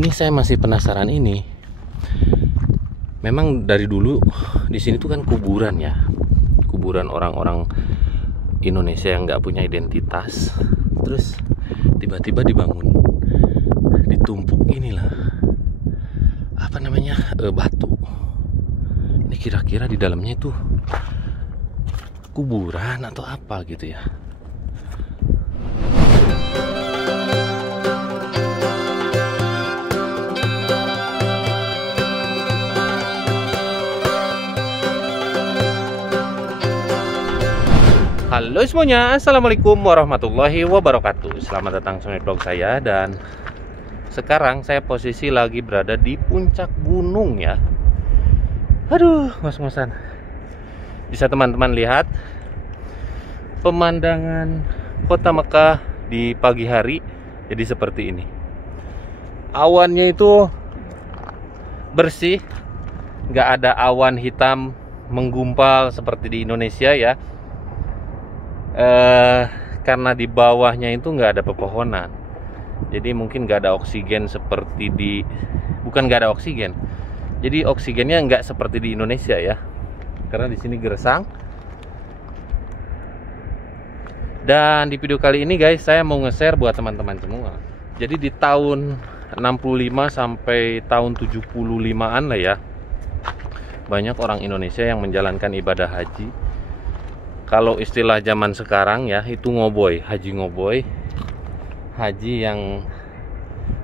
Ini saya masih penasaran ini. Memang dari dulu di sini tuh kan kuburan ya, kuburan orang-orang Indonesia yang nggak punya identitas. Terus tiba-tiba dibangun, ditumpuk inilah apa namanya batu. Ini kira-kira di dalamnya itu kuburan atau apa gitu ya. Halo semuanya, assalamualaikum warahmatullahi wabarakatuh. Selamat datang di vlog saya. Dan sekarang saya posisi lagi berada di puncak gunung ya. Aduh, ngos-ngosan. Bisa teman-teman lihat pemandangan kota Mekah di pagi hari. Jadi seperti ini. Awannya itu bersih, nggak ada awan hitam menggumpal seperti di Indonesia ya. Karena di bawahnya itu nggak ada pepohonan, jadi mungkin nggak ada oksigen seperti di, bukan nggak ada oksigen, jadi oksigennya nggak seperti di Indonesia ya, karena di sini gersang. Dan di video kali ini guys, saya mau nge-share buat teman-teman semua. Jadi di tahun 65 sampai tahun 75-an lah ya, banyak orang Indonesia yang menjalankan ibadah haji. Kalau istilah zaman sekarang ya, itu ngoboy, haji ngoboy, haji yang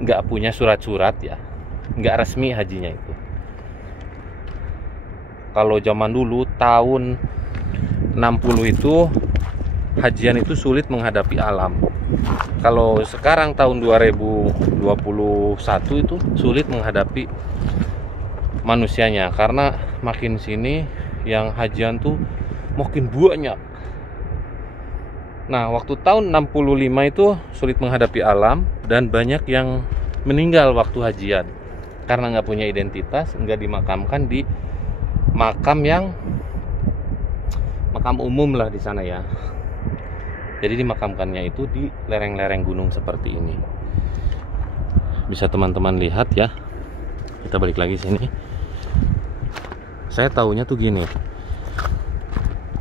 nggak punya surat-surat ya, nggak resmi hajinya itu. Kalau zaman dulu tahun 60 itu hajian itu sulit menghadapi alam. Kalau sekarang tahun 2021 itu sulit menghadapi manusianya, karena makin sini yang hajian tuh makin banyak. Nah, waktu tahun 65 itu sulit menghadapi alam dan banyak yang meninggal waktu hajian karena nggak punya identitas, nggak dimakamkan di makam umum lah di sana ya. Jadi dimakamkannya itu di lereng-lereng gunung seperti ini. Bisa teman-teman lihat ya. Kita balik lagi sini. Saya taunya tuh gini.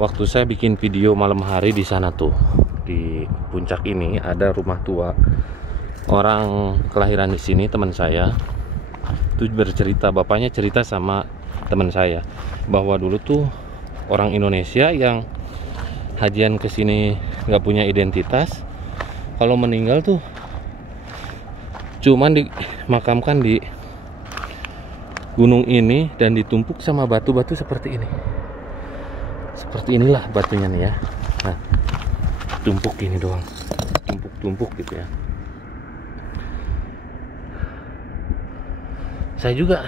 Waktu saya bikin video malam hari di sana tuh, di puncak ini ada rumah tua orang kelahiran di sini, teman saya. Itu bercerita, bapaknya cerita sama teman saya bahwa dulu tuh orang Indonesia yang hajian ke sini nggak punya identitas, kalau meninggal tuh cuman dimakamkan di gunung ini dan ditumpuk sama batu-batu seperti ini. Seperti inilah batunya nih ya. Nah, tumpuk ini doang, tumpuk gitu ya. Saya juga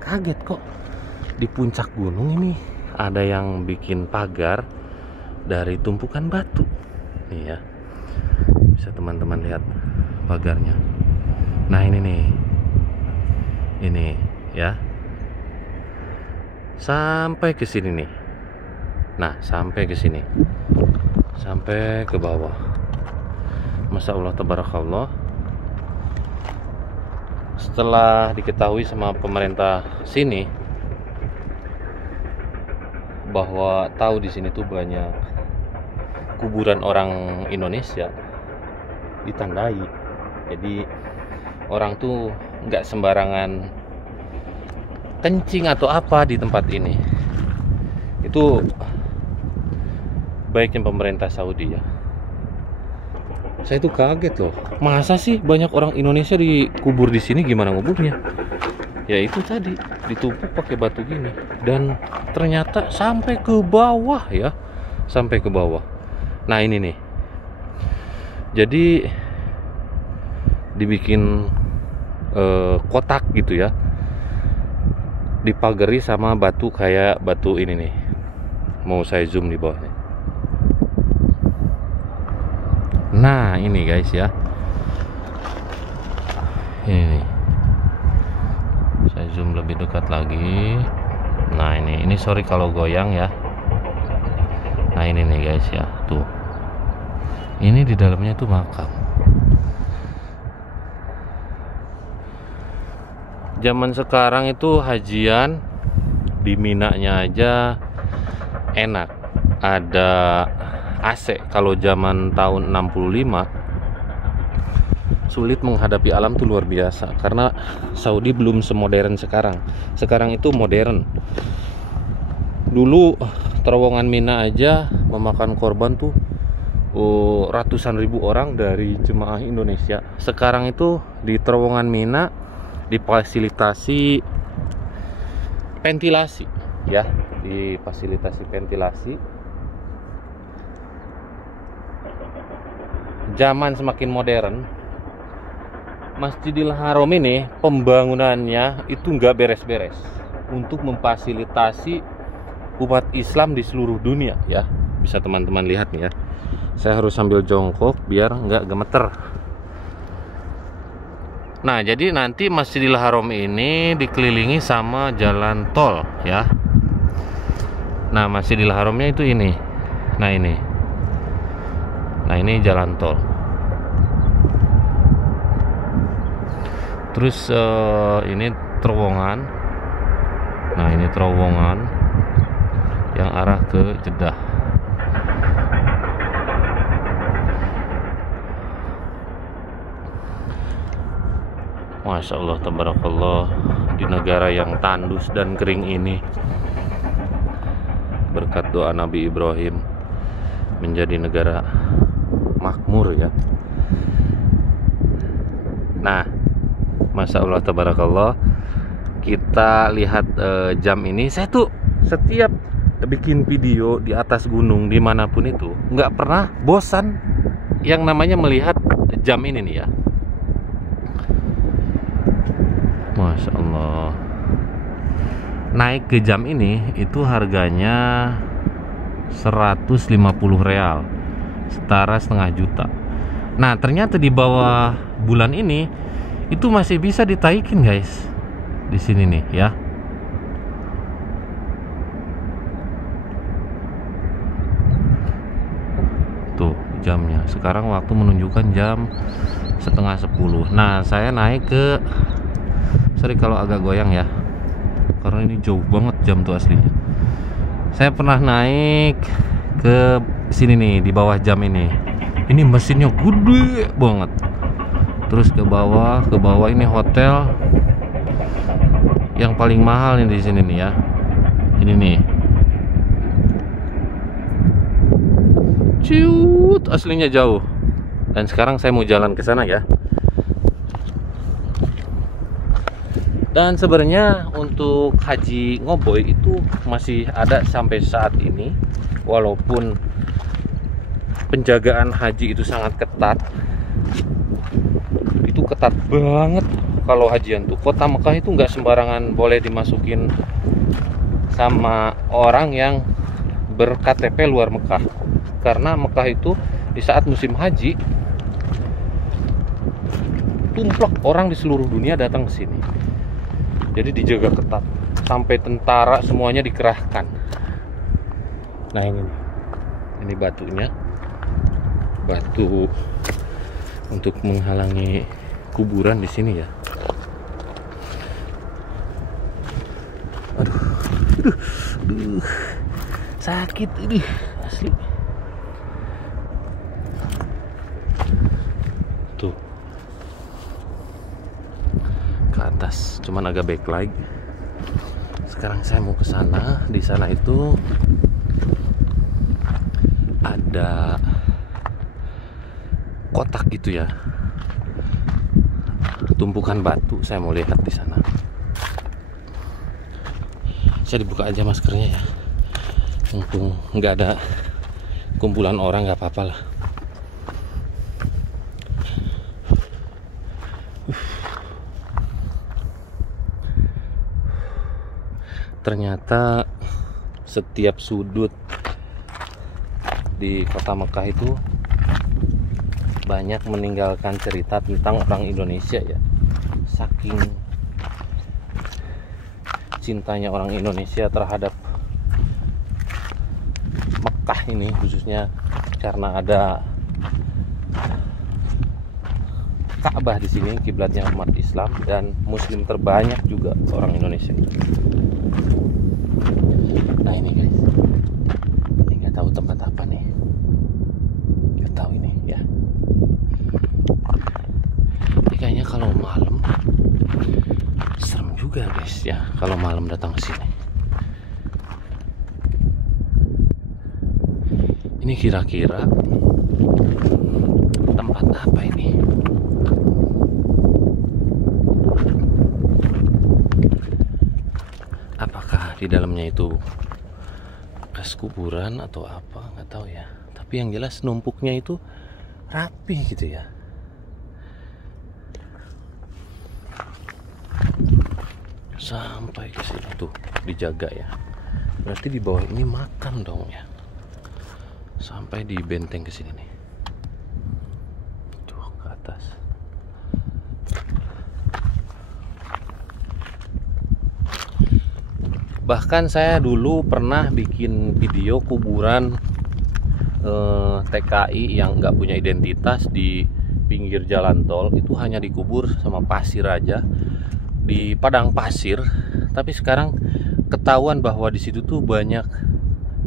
kaget kok di puncak gunung ini ada yang bikin pagar dari tumpukan batu nih ya. Bisa teman-teman lihat pagarnya. Nah ini nih, ini ya, sampai ke sini nih. Nah, sampai ke sini, sampai ke bawah. Masya Allah, tabarakallah. Setelah diketahui sama pemerintah sini bahwa tahu di sini tuh banyak kuburan orang Indonesia, ditandai. Jadi orang tuh nggak sembarangan kencing atau apa di tempat ini. Itu baiknya pemerintah Saudi ya. Saya tuh kaget loh. Masa sih banyak orang Indonesia dikubur di sini, gimana nguburnya? Ya itu tadi, ditumpuk pakai batu gini. Dan ternyata sampai ke bawah ya. Sampai ke bawah. Nah ini nih. Jadi dibikin kotak gitu ya. Dipagari sama batu kayak batu ini nih. Mau saya zoom di bawahnya. Nah ini guys ya, ini saya zoom lebih dekat lagi. Nah ini sorry kalau goyang ya. Nah ini nih guys ya, tuh ini di dalamnya tuh makam. Zaman sekarang itu hajian di Mina-nya aja enak, ada AC. Kalau zaman tahun 65 sulit menghadapi alam tuh luar biasa, karena Saudi belum semodern sekarang. Sekarang itu modern. Dulu terowongan Mina aja memakan korban tuh ratusan ribu orang dari jemaah Indonesia. Sekarang itu di terowongan Mina difasilitasi ventilasi ya, difasilitasi ventilasi. Zaman semakin modern, Masjidil Haram ini pembangunannya itu nggak beres-beres untuk memfasilitasi umat Islam di seluruh dunia ya. Bisa teman-teman lihat nih ya, saya harus sambil jongkok biar nggak gemeter. Nah, jadi nanti Masjidil Haram ini dikelilingi sama jalan tol ya. Nah, Masjidil Haramnya itu ini. Nah, ini. Nah, ini jalan tol. Terus ini terowongan. Nah, ini terowongan yang arah ke Jeddah. Masya Allah, tabarakallah, di negara yang tandus dan kering ini, berkat doa Nabi Ibrahim, menjadi negara makmur ya. Nah, Masya Allah, tabarakallah, kita lihat jam ini. Saya tuh setiap bikin video di atas gunung dimanapun itu nggak pernah bosan yang namanya melihat jam ini nih ya. Masya Allah. Naik ke jam ini itu harganya 150 real, setara setengah juta. Nah, ternyata di bawah bulan ini itu masih bisa ditaikin guys. Di sini nih ya. Tuh jamnya. Sekarang waktu menunjukkan jam setengah 10. Nah, saya naik ke, sorry kalau agak goyang ya, karena ini jauh banget jam tuh aslinya. Saya pernah naik ke sini nih, di bawah jam ini. Ini mesinnya gede banget. Terus ke bawah ini hotel yang paling mahal nih di sini nih ya. Ini nih. Ciut, aslinya jauh. Dan sekarang saya mau jalan ke sana ya. Dan sebenarnya untuk haji Ngoboy itu masih ada sampai saat ini, walaupun penjagaan haji itu sangat ketat. Itu ketat banget kalau hajian tuh. Kota Mekah itu nggak sembarangan boleh dimasukin sama orang yang ber-KTP luar Mekah. Karena Mekah itu di saat musim haji tumplek orang di seluruh dunia datang ke sini. Jadi dijaga ketat, sampai tentara semuanya dikerahkan. Nah, ini batunya, batu untuk menghalangi kuburan di sini ya. Aduh, sakit ini asli. Tuh. Ke atas, cuman agak backlight. Sekarang saya mau ke sana. Di sana itu ada kotak gitu ya, tumpukan batu. Saya mau lihat di sana. Saya dibuka aja maskernya ya, mumpung nggak ada kumpulan orang, nggak apa-apa lah. Ternyata setiap sudut di kota Mekah itu banyak meninggalkan cerita tentang orang Indonesia ya. Saking cintanya orang Indonesia terhadap Mekah ini, khususnya karena ada Ka'bah di sini, kiblatnya umat Islam dan Muslim terbanyak juga orang Indonesia. Nah ini guys, ini nggak tahu tempat apa nih, nggak tahu ini ya. Ini kayaknya kalau malam serem juga guys ya, kalau malam datang ke sini. Ini kira-kira tempat apa ini? Apakah di dalamnya itu bekas kuburan atau apa? Nggak tahu ya. Tapi yang jelas numpuknya itu rapi gitu ya. Sampai ke sini tuh dijaga ya. Berarti di bawah ini makam dong ya. Sampai di benteng ke sini nih. Tuh ke atas. Bahkan saya dulu pernah bikin video kuburan TKI yang nggak punya identitas di pinggir jalan tol. Itu hanya dikubur sama pasir aja di padang pasir. Tapi sekarang ketahuan bahwa di situ tuh banyak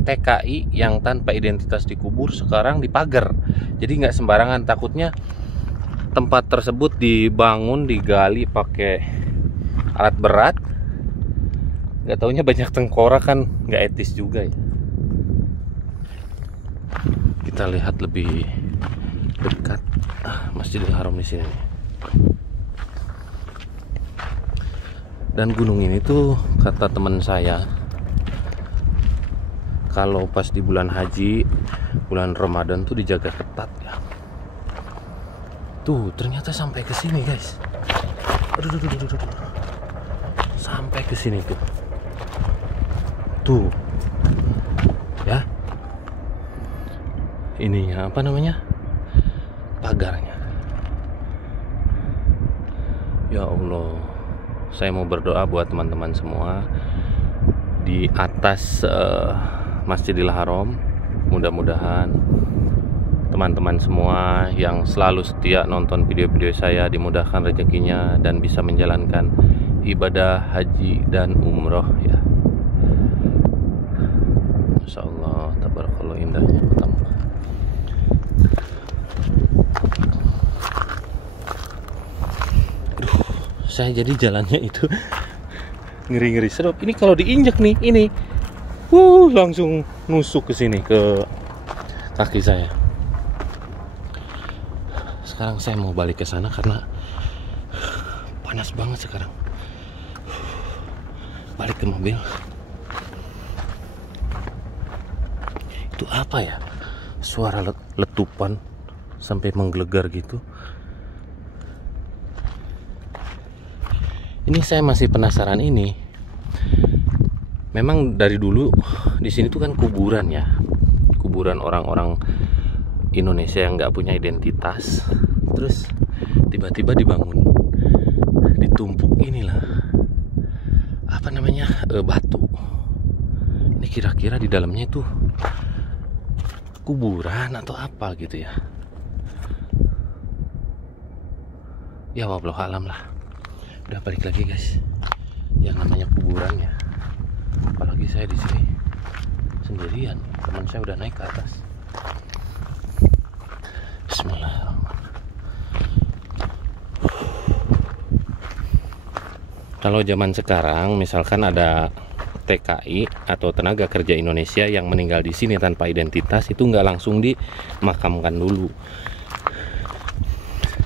TKI yang tanpa identitas dikubur sekarang dipagar. Jadi nggak sembarangan, takutnya tempat tersebut dibangun, digali pakai alat berat. Nggak taunya banyak tengkorak, kan nggak etis juga ya. Kita lihat lebih dekat Masjidil Haram di sini. Dan gunung ini tuh kata teman saya, kalau pas di bulan haji, bulan Ramadan tuh dijaga ketat ya. Tuh ternyata sampai ke sini guys. Aduh. Sampai ke sini tuh. Tuh ya, ininya apa namanya, pagarnya. Ya Allah, saya mau berdoa buat teman-teman semua di atas Masjidil Haram. Mudah-mudahan teman-teman semua yang selalu setia nonton video-video saya dimudahkan rezekinya dan bisa menjalankan ibadah haji dan umroh ya. Masya Allah, tabarakallah, indahnya kota Mekah. Aduh, saya jadi jalannya itu ngeri-ngeri sedap. Ini kalau diinjak nih, ini langsung nusuk ke sini, ke kaki saya. Sekarang saya mau balik ke sana karena panas banget sekarang. Balik ke mobil. Itu apa ya? Suara letupan sampai menggelegar gitu. Ini saya masih penasaran ini. Memang dari dulu di sini tuh kan kuburan ya. Kuburan orang-orang Indonesia yang nggak punya identitas. Terus tiba-tiba dibangun, ditumpuk inilah apa namanya, batu. Ini kira-kira di dalamnya itu kuburan atau apa gitu ya. Ya wallahu alam lah. Udah balik lagi guys. Yang namanya kuburan ya. Apalagi saya di sini sendirian. Teman saya udah naik ke atas. Bismillahirrahmanirrahim. Kalau zaman sekarang misalkan ada TKI atau tenaga kerja Indonesia yang meninggal di sini tanpa identitas, itu nggak langsung dimakamkan dulu.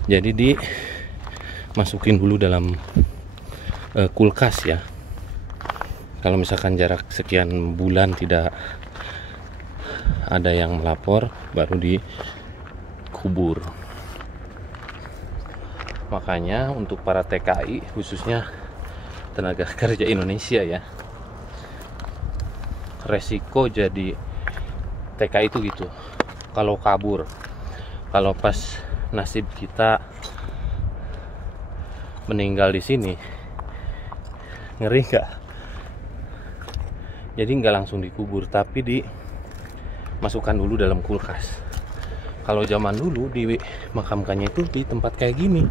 Jadi dimasukin dulu dalam kulkas ya. Kalau misalkan jarak sekian bulan tidak ada yang melapor, baru dikubur. Makanya untuk para TKI, khususnya tenaga kerja Indonesia ya, resiko jadi TKI itu gitu. Kalau kabur, kalau pas nasib kita meninggal di sini, ngeri nggak? Jadi nggak langsung dikubur, tapi dimasukkan dulu dalam kulkas. Kalau zaman dulu dimakamkannya itu di tempat kayak gini.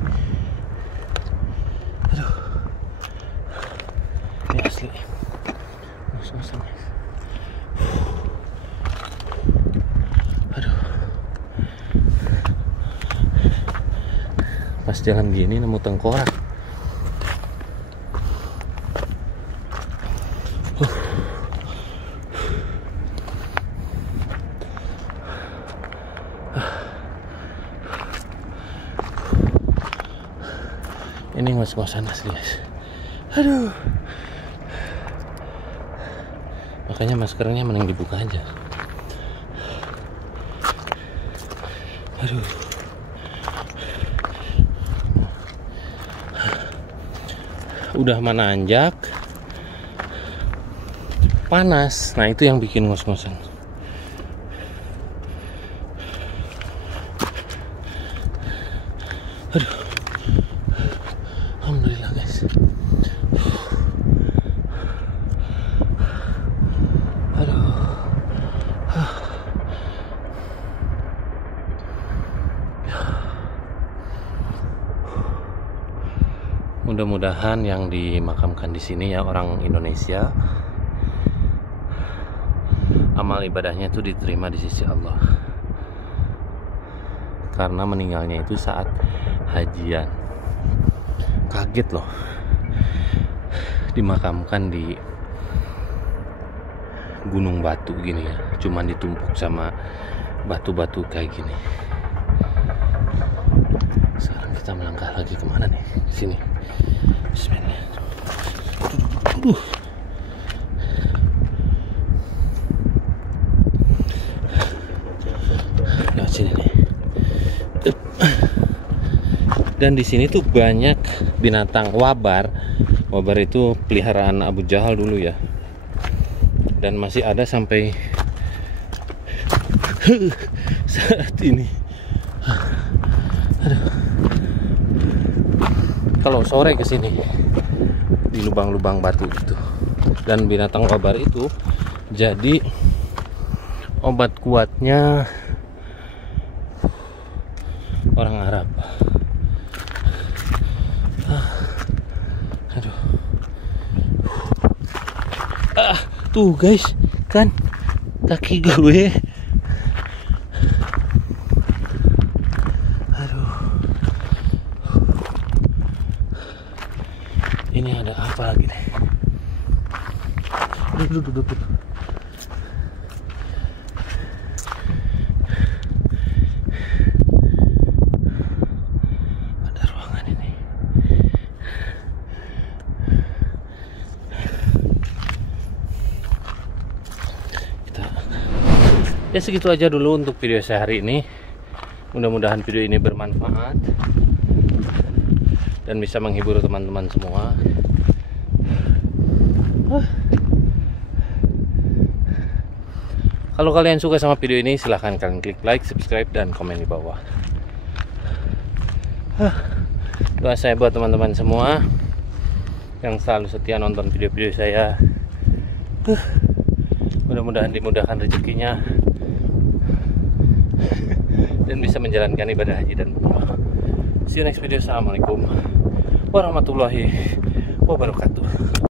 Aduh, ini asli. Aduh, pas jalan gini nemu tengkorak. Ini ngos-ngosan asli, guys. Aduh. Makanya maskernya mending dibuka aja. Aduh. Udah menanjak. Panas. Nah, itu yang bikin ngos-ngosan. Aduh. Alhamdulillah, guys. Aduh. Mudah-mudahan yang dimakamkan di sini ya orang Indonesia, amal ibadahnya itu diterima di sisi Allah. Karena meninggalnya itu saat hajian. Kaget loh, dimakamkan di gunung batu gini ya, cuman ditumpuk sama batu-batu kayak gini. Sekarang kita melangkah lagi kemana nih? Sini. Bismillah. Nah, sini nih. Dan di sini tuh banyak binatang wabar. Wabar itu peliharaan Abu Jahal dulu ya. Dan masih ada sampai saat ini. Aduh. Kalau sore ke sini di lubang-lubang batu itu, dan binatang wabar itu jadi obat kuatnya orang Arab. Aduh. Tuh guys, kan kaki gue. Aduh. Ini ada apa lagi nih? Duduk. Ada ruangan ini. Ya segitu aja dulu untuk video saya hari ini. Mudah-mudahan video ini bermanfaat dan bisa menghibur teman-teman semua. Kalau kalian suka sama video ini, silahkan kalian klik like, subscribe, dan komen di bawah. Doa saya buat teman-teman semua yang selalu setia nonton video-video saya. Mudah-mudahan dimudahkan rezekinya dan bisa menjalankan ibadah haji dan umrah. See you next video. Assalamualaikum warahmatullahi wabarakatuh.